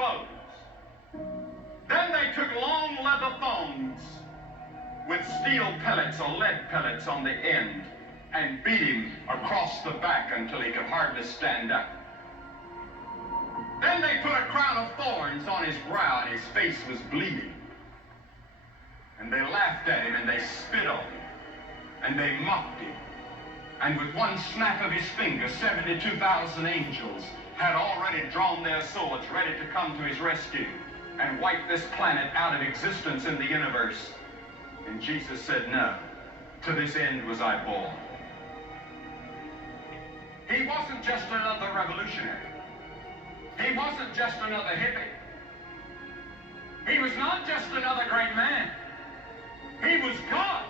clothes. Then they took long leather thongs with steel pellets or lead pellets on the end and beat him across the back until he could hardly stand up. Then they put a crown of thorns on his brow and his face was bleeding. And they laughed at him and they spit on him and they mocked him. And with one snap of his finger, 72,000 angels had already drawn their swords ready to come to his rescue and wipe this planet out of existence in the universe. And Jesus said, no, to this end was I born. He wasn't just another revolutionary. He wasn't just another hippie. He was not just another great man. He was God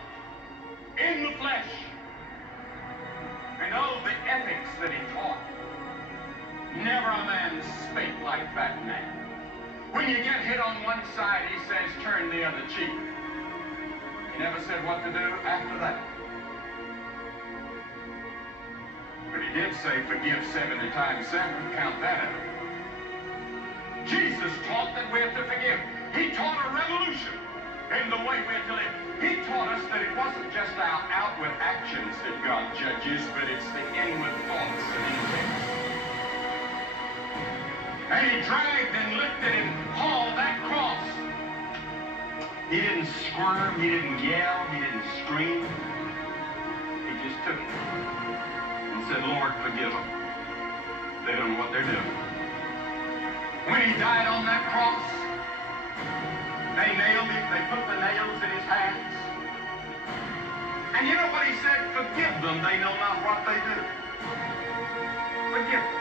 in the flesh. And oh, the ethics that he taught. Never a man spake like that man. When you get hit on one side, he says, turn the other cheek. He never said what to do after that. But he did say, forgive 70 times 7, count that out. Jesus taught that we're to forgive. He taught a revolution in the way we're to live. He taught us that it wasn't just our outward actions that God judges, but it's the inward thoughts and intents. And he dragged and lifted and hauled that cross. He didn't squirm, he didn't yell, he didn't scream. He just took it and said, Lord, forgive them. They don't know what they're doing. When he died on that cross, they nailed him, they put the nails in his hands. And you know what he said? Forgive them, they know not what they do. Forgive them.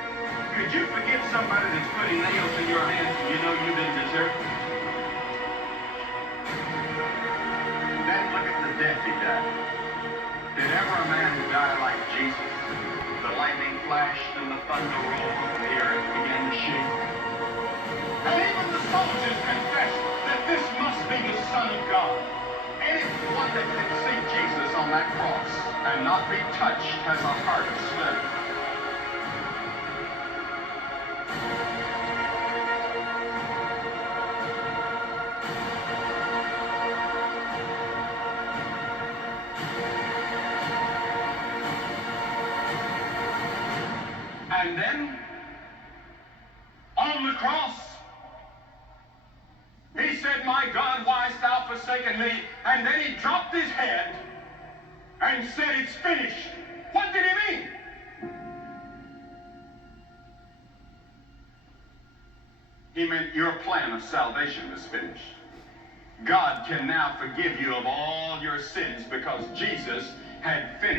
Could you forgive somebody that's putting nails in your hands and you know you didn't deserve it? Then look at the death he died. Did ever a man die like Jesus? The lightning flashed and the thunder rolled and the earth began to shake. And even the soldiers confessed that this must be the Son of God. Anyone that can see Jesus on that cross and not be touched has a heart of stone. And then, on the cross, he said, my God, why hast thou forsaken me? And then he dropped his head and said, it's finished. What did he mean? He meant your plan of salvation is finished. God can now forgive you of all your sins because Jesus had finished.